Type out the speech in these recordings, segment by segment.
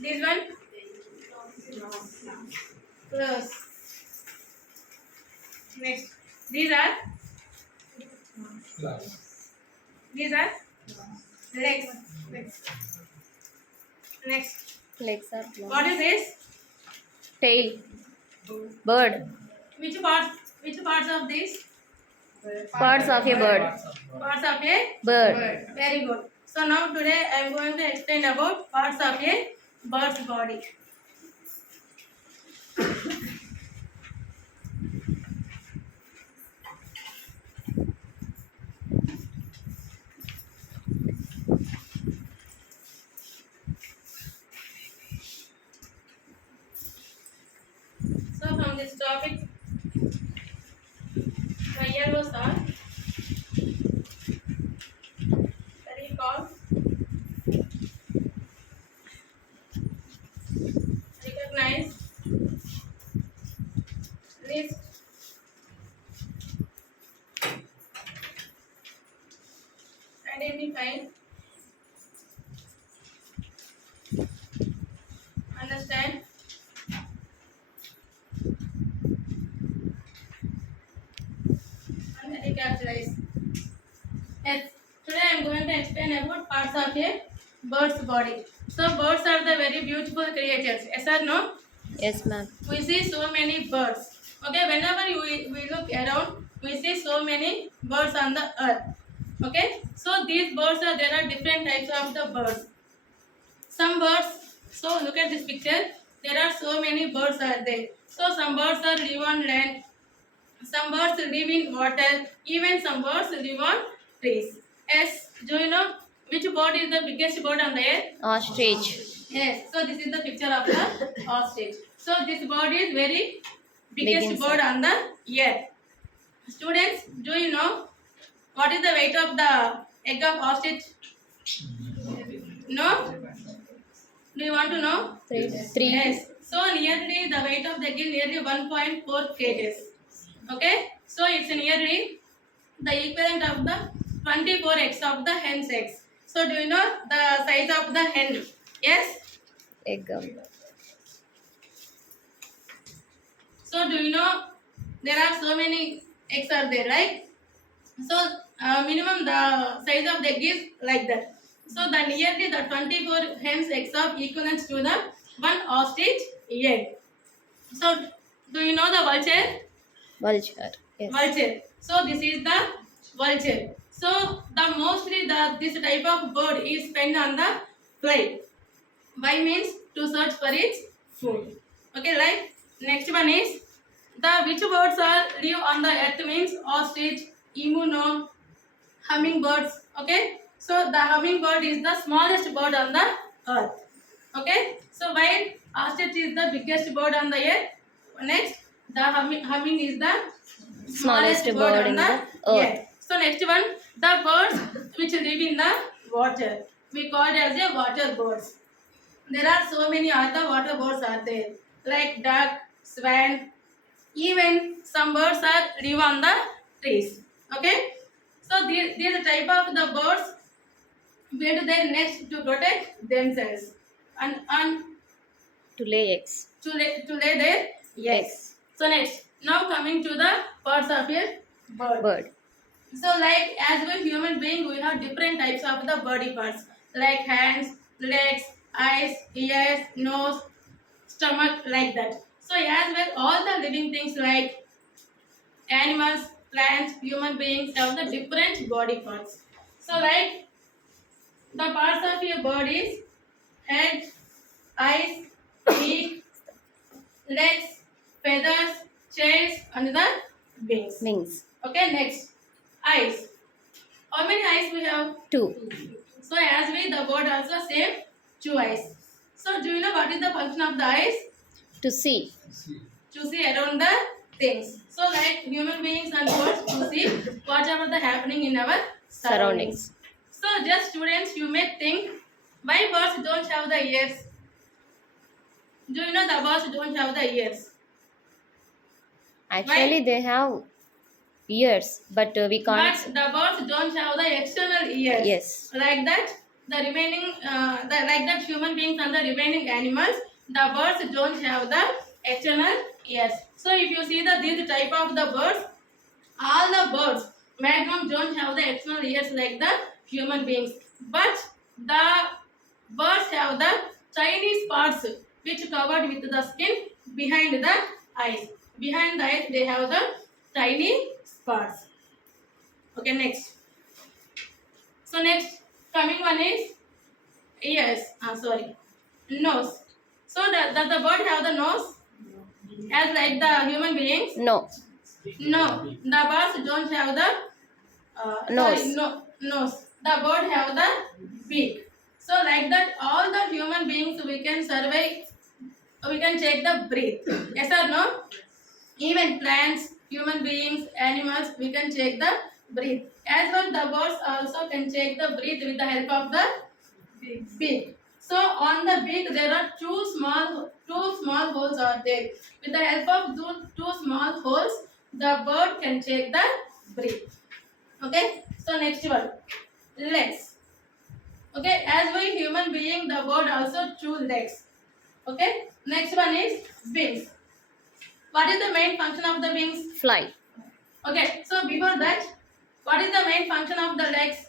This one close. Next, these are these are legs. Next, Legs are what long. is this? Tail. Bird. Which parts? Which parts of this? Parts of a bird. Parts of a Bird. Very good. So now today I am going to explain about parts of a bird's body. So from this topic, my yellow star, that is called recognize, list, identify, understand, and recapitalize. Yes, today I am going to explain about parts of a bird's body. So birds are the very beautiful creatures. Yes or no? Yes, ma'am. We see so many birds. Okay, whenever we look around, we see so many birds on the earth. Okay, so these birds are there are different types of the birds. Some birds, so look at this picture, there are so many birds are there. So some birds are live on land, some birds live in water, even some birds live on trees. Yes, do you know which bird is the biggest bird on the earth? Ostrich. Yes, so this is the picture of the ostrich. So this bird is very biggest Big bird insect. on the earth. Students, do you know what is the weight of the egg of ostrich? No? Do you want to know? Three. Yes. So nearly the weight of the egg is nearly 1.4 kgs. Okay? So it's nearly the equivalent of the 24 eggs of the hen's eggs. So do you know the size of the hen? Yes? Egg. So do you know there are so many eggs are there, right? So minimum the size of the egg is like that. So the nearly the 24 hens eggs of equivalent to the one ostrich egg. So do you know the vulture? Vulture. Yes. Vulture. So this is the vulture. So the mostly the this type of bird is spent on the flight. Why means to search for its food. Okay, right? Next one is the which birds are live on the earth means ostrich, emu, no, hummingbirds. Okay, so the hummingbird is the smallest bird on the earth. Okay, so while ostrich is the biggest bird on the earth, next the humming is the smallest bird on the earth. So next one, the birds which live in the water, we call it as a water birds. There are so many other water birds are there, like duck, swan, even some birds are live on the trees. Okay, so these type of the birds build their nest to protect themselves and To lay eggs. to lay their eggs. So next, now coming to the parts of a bird. Bird. So like as we human being, we have different types of the body parts like hands, legs, eyes, ears, nose, stomach, like that. So as well, all the living things like animals, plants, human beings have the different body parts. So like the parts of your body is head, eyes, beak, legs, feathers, chest, and the wings. Wings. Okay, next eyes. How many eyes we have? 2. So as we the bird also same 2 eyes. So do you know what is the function of the eyes? To see. To see around the things. So like human beings and birds to see whatever the happening in our surroundings. So just students, you may think why birds don't have the ears? Do you know the birds don't have the ears? Actually, they have ears, but we can't. But the birds don't have the external ears. Yes. Like that, the remaining, like that human beings and the remaining animals, the birds don't have the external ears. So if you see this type of the birds, all the birds maximum don't have the external ears like the human beings, but the birds have the tiny spots which covered with the skin behind the eyes. Behind the eyes they have the tiny spots. Okay, next. So next coming one is ears. Sorry, nose. So does the bird have the nose as like the human beings? No. No, the birds don't have the Nose. sorry, no nose. The bird have the beak. So like that, all the human beings we can survive. We can check the breath. Yes or no? Even plants, human beings, animals, we can check the breath. As well, the birds also can check the breath with the help of the beak. So on the beak there are two small holes are there. With the help of those two small holes, the bird can check the breath. Okay. So next one, legs. Okay. As we human being, the bird also two legs. Okay. Next one is wings. What is the main function of the wings? Fly. Okay. So before that, what is the main function of the legs?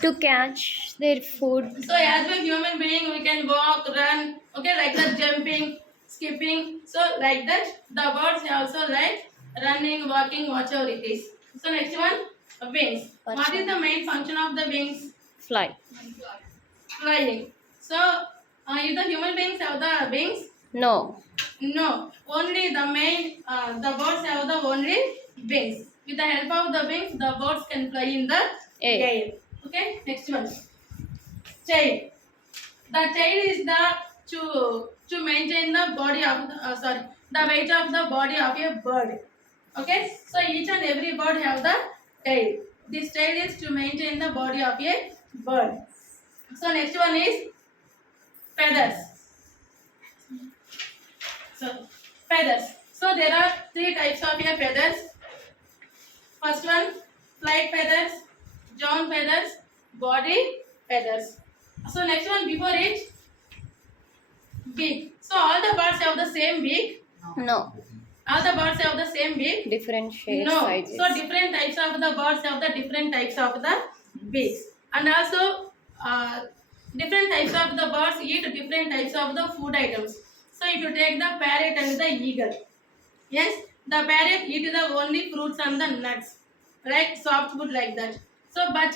To catch their food. So as a human being, we can walk, run, okay, like that, jumping, skipping. So like that, the birds also like running, walking, whatever it is. So next one, wings. What is the main function of the wings? Fly. Flying. So if the human beings have the wings? No. No. Only the main, the birds have the only wings. With the help of the wings, the birds can fly in the air. Okay, next one. Tail. The tail is the to maintain the body of the the weight of the body of a bird. Okay, so each and every bird have the tail. This tail is to maintain the body of a bird. So next one is feathers. So feathers. So there are three types of your feathers. First one, flight feathers, down feathers, body feathers. So next one, before it, beak. So all the birds have the same beak. No. All the birds have the same beak. Different shapes, No. sizes. So different types of the birds have the different types of the beaks, and also different types of the birds eat different types of the food items. So if you take the parrot and the eagle, yes, the parrot eat the only fruits and the nuts, like soft food like that. So but